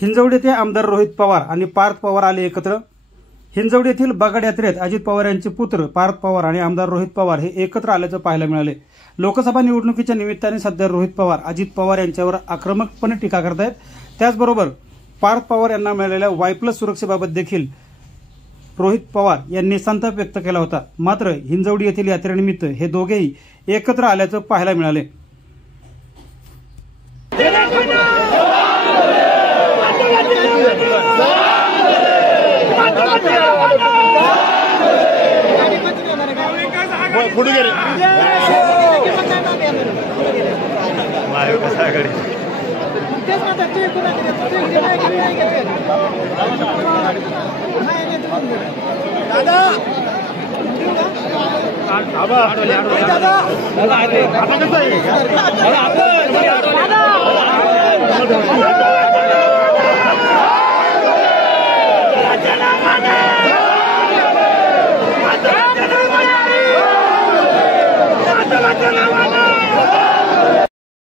हिंजवडी येथे आमदार रोहित पवार आणि पार्थ पवार आले एकत्र। हिंजवडी येथील बगाड यात्रेत अजित पवार यांचे पुत्र पार्थ पवार आणि आमदार रोहित पवार हे एकत्र आल्याचं पाहायला मिळाले। लोकसभा निवडणुकीच्या निमित्ताने सध्या रोहित पवार अजित पवार यांच्यावर आक्रमकपणे टीका करत आहेत। त्याचबरोबर पार्थ पवार यांना मिळालेल्या Y+ सुरक्षेबाबत देखील रोहित पवार यांनी संताप व्यक्त केला होता। मात्र हिंजवडी येथील यात्रेनिमित्त हे दोघेही एकत्र आल्याचं पाहायला मिळाले। दादा